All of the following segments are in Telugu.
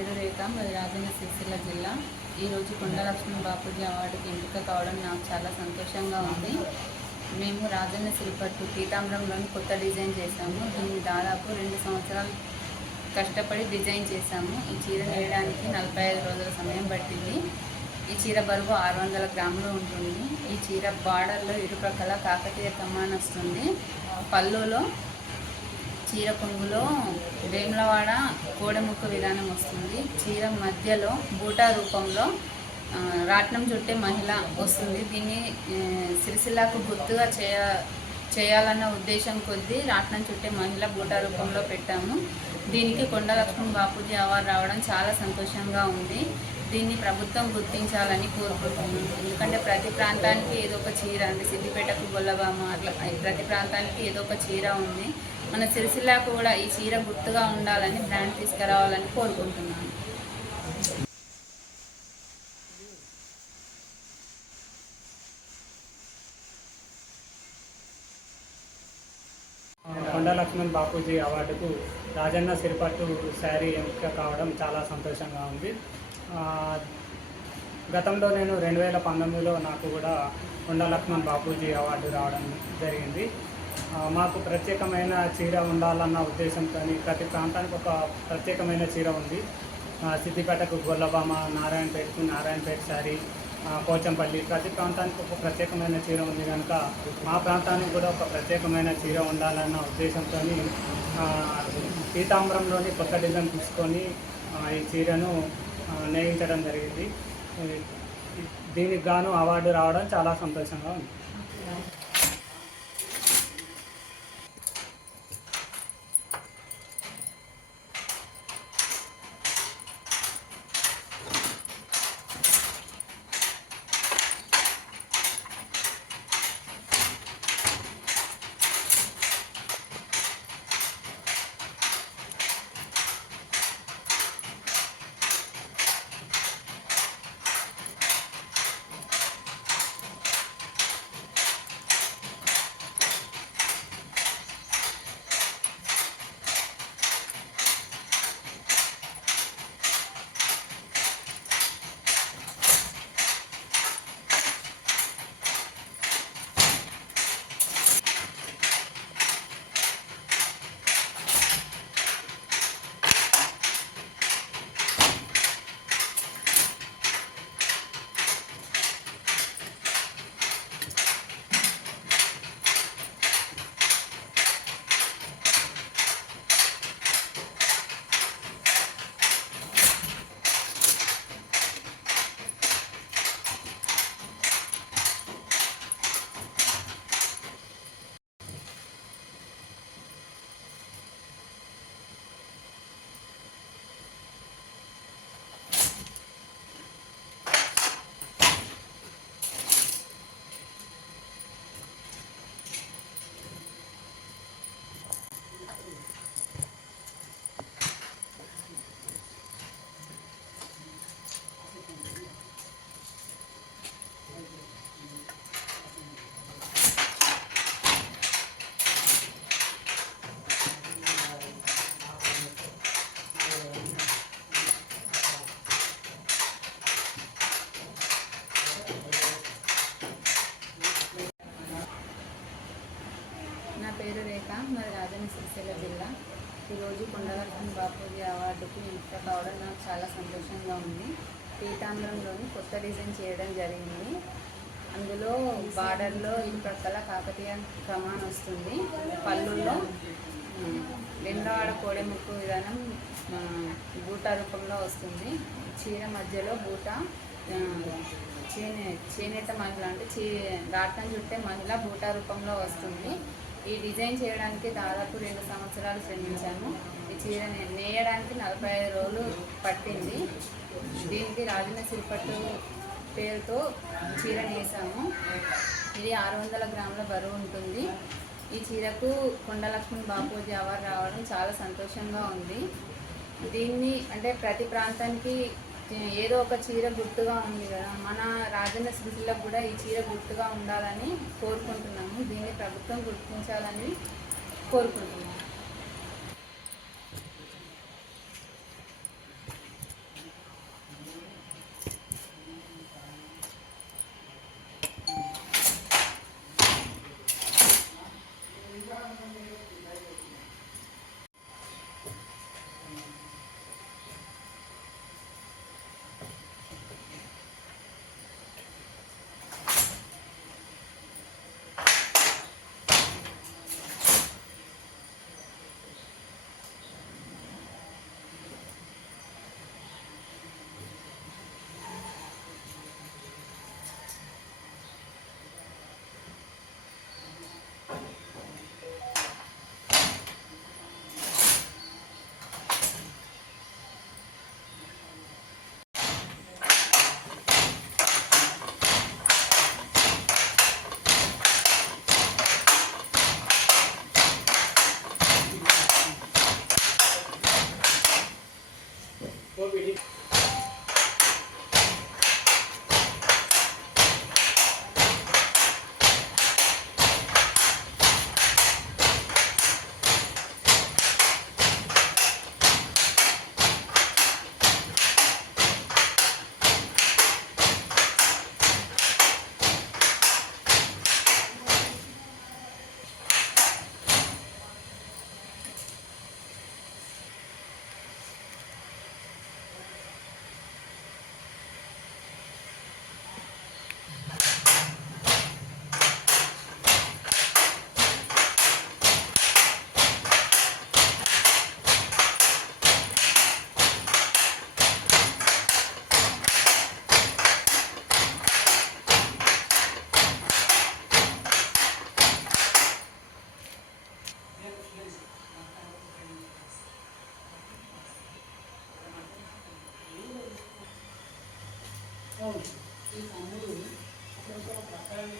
పేరు రేఖ మరి రాజన్న సిరిసిల్ల జిల్లా. ఈరోజు కొండ బాపూజీ అవార్డుకి ఎంపిక కావడం నాకు చాలా సంతోషంగా ఉంది. మేము రాజన్న సిరిపట్టు పీతాంబరంలోని కొత్త డిజైన్ చేశాము. దీన్ని దాదాపు రెండు సంవత్సరాలు కష్టపడి డిజైన్ చేశాము. ఈ చీర నేయడానికి నలభై ఐదు రోజుల సమయం పట్టింది. ఈ చీర బరువు ఆరు వందల గ్రాములు ఉంటుంది. ఈ చీర బార్డర్లో ఇరుప్రక్కల కాకతీయ కమాన్ వస్తుంది. పళ్ళులో చీర కొంగులో వేములవాడ కోడెముక్కు విధానం వస్తుంది. చీర మధ్యలో బూటా రూపంలో రాట్నం చుట్టే మహిళ వస్తుంది. దీన్ని సిరిసిల్లాకు గుర్తుగా చేయ చేయాలన్న ఉద్దేశం కొద్దీ రాట్నం చుట్టే మహిళ బూటా రూపంలో పెట్టాము. దీనికి కొండ లక్ష్మణ్ బాపూజీ అవార్డు రావడం చాలా సంతోషంగా ఉంది. దీన్ని ప్రభుత్వం గుర్తించాలని కోరుకుంటున్నాను ఎందుకంటే ప్రతి ప్రాంతానికి ఏదో ఒక చీర అంటే సిద్దిపేటకు గొల్లబామ అట్లా ప్రతి ప్రాంతానికి ఏదో ఒక చీర ఉంది. మన సిరిసిల్ల కూడా ఈ చీర గుర్తుగా ఉండాలని బ్రాండ్ తీసుకురావాలని కోరుకుంటున్నాను. కొండ లక్ష్మణ్ బాపూజీ అవార్డుకు రాజన్న సిరిపట్టు శారీ ఎంపిక కావడం చాలా సంతోషంగా ఉంది. గతంలో నేను రెండు వేల పంతొమ్మిదిలో నాకు కూడా కొండ లక్ష్మణ్ బాపూజీ అవార్డు రావడం జరిగింది. మాకు ప్రత్యేకమైన చీర ఉండాలన్న ఉద్దేశంతో ప్రతి ప్రాంతానికి ఒక ప్రత్యేకమైన చీర ఉంది. సిద్దిపేటకు గొల్లబామ నారాయణపేటకు నారాయణపేట శారీ పోచంపల్లి ప్రతి ప్రాంతానికి ఒక ప్రత్యేకమైన చీర ఉంది కనుక మా ప్రాంతానికి కూడా ఒక ప్రత్యేకమైన చీర ఉండాలన్న ఉద్దేశంతో పీతాంబరంలోని కొత్త డిజైన్ తీసుకొని ఈ చీరను నేయించడం జరిగింది. దీనికి గాను అవార్డు రావడం చాలా సంతోషంగా ఉంది. మరి రాజన్న సిరిసిల్ల జిల్లా. ఈరోజు కొండలక్ష్మణ్ బాపూజీ అవార్డుకి ఎంపిక కావడం నాకు చాలా సంతోషంగా ఉంది. పీఠాంధ్రంలోని కొత్త డిజైన్ చేయడం జరిగింది. అందులో బార్డర్లో ఈ ప్రక్కల కాకతీయ కమాన్ వస్తుంది. పళ్ళుల్లో వెండ్రవాడ కోడెముక్కు విధానం బూట రూపంలో వస్తుంది. చీర మధ్యలో బూట చేనే చేనేత మహిళ అంటే చీ రాట్నం చుట్టే మహిళ బూటా రూపంలో వస్తుంది. ఈ డిజైన్ చేయడానికి దాదాపు రెండు సంవత్సరాలు శ్రమించాము. ఈ చీర నేయడానికి నలభై ఐదు రోజులు పట్టింది. దీనికి రాజన్న సిరిపట్టు పేరుతో చీర నేసాము. ఇది ఆరు వందల గ్రాముల బరువు ఉంటుంది. ఈ చీరకు కొండలక్ష్మి బాపూజీ అవార్డు రావడం చాలా సంతోషంగా ఉంది. దీన్ని అంటే ప్రతి ప్రాంతానికి ఏదో ఒక చీర గుర్తుగా ఉంది కదా మన రాజన్న సిరిసిల్లకు కూడా ఈ చీర గుర్తుగా ఉండాలని కోరుకుంటున్నాము. దీన్ని ప్రభుత్వం గుర్తించాలని కోరుకుంటున్నాము. ఈ కమ్ములు అక్కడ ఒక ప్రకారం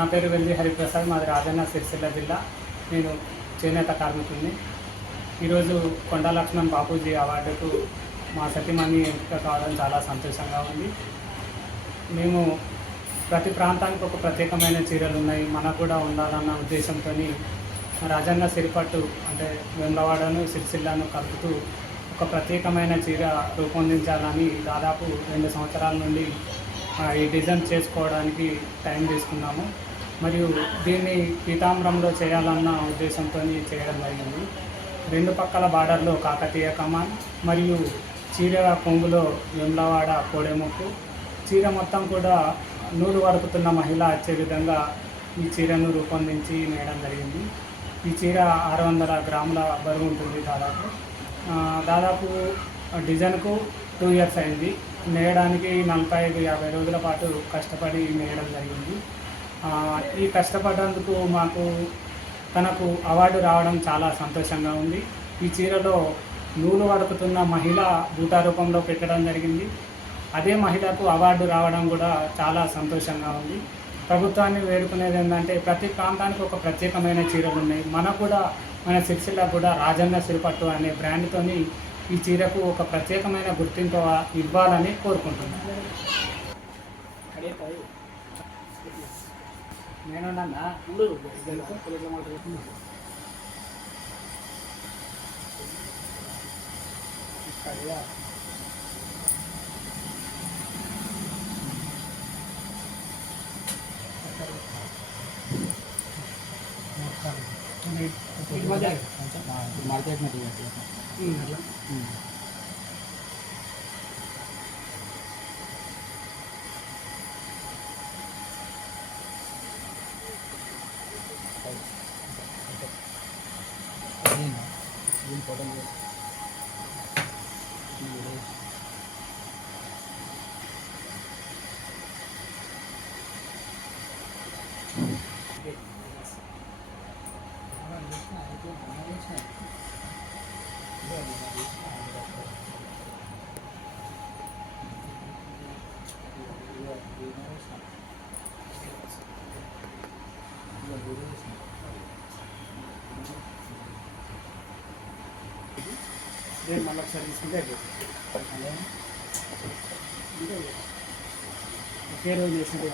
నా పేరు వెల్లి హరిప్రసాద్ మాది రాజన్న సిరిసిల్ల జిల్లా. నేను చేనేత కార్మికుడిని. ఈరోజు కొండా లక్ష్మణ్ బాపూజీ అవార్డుకు మా సతీమణి ఎంపిక కావడం చాలా సంతోషంగా ఉంది. మేము ప్రతి ప్రాంతానికి ఒక ప్రత్యేకమైన చీరలు ఉన్నాయి. మనకు కూడా ఉండాలన్న ఉద్దేశంతో రాజన్న సిరిపట్టు అంటే వెమ్లవాడను సిరిసిల్లను కలుపుతూ ఒక ప్రత్యేకమైన చీర రూపొందించాలని దాదాపు రెండు సంవత్సరాల నుండి ఈ డిజైన్ చేసుకోవడానికి టైం తీసుకున్నాము. మరియు దీన్ని పీతాంబరంలో చేయాలన్న ఉద్దేశంతో చేయడం జరిగింది. రెండు పక్కల బార్డర్లో కాకతీయ కమాన్ మరియు చీర కొంగులో వెమ్లవాడ కోడెముక్కు. చీర మొత్తం కూడా నూలు వరుకుతున్న మహిళ వచ్చే విధంగా ఈ చీరను రూపొందించి నేయడం జరిగింది. ఈ చీర ఆరు వందల గ్రాముల బరువు ఉంటుంది దాదాపు. దాదాపు డిజైన్కు టూ ఇయర్స్ అయింది. నేయడానికి నలభై ఐదు యాభై రోజుల పాటు కష్టపడి నేయడం జరిగింది. ఈ కష్టపడ్డందుకు మాకు తనకు అవార్డు రావడం చాలా సంతోషంగా ఉంది. ఈ చీరలో నూలు వడుకుతున్న మహిళ భూతారూపంలో పెట్టడం జరిగింది. అదే మహిళకు అవార్డు రావడం కూడా చాలా సంతోషంగా ఉంది. ప్రభుత్వాన్ని వేడుకునేది ఏంటంటే ప్రతి ప్రాంతానికి ఒక ప్రత్యేకమైన చీరలు ఉన్నాయి. మనకు కూడా మన సిరిసిల్ల కూడా రాజన్న సిరిపట్టు అనే బ్రాండ్తోని ఈ చీరకు ఒక ప్రత్యేకమైన గుర్తింపు ఇవ్వాలని కోరుకుంటున్నాను నేనున్నా నేను మళ్ళీ ఒకసారి తీసుకుంటే అయిపోతుంది. అంటే ఒకే రోజు చేసిందే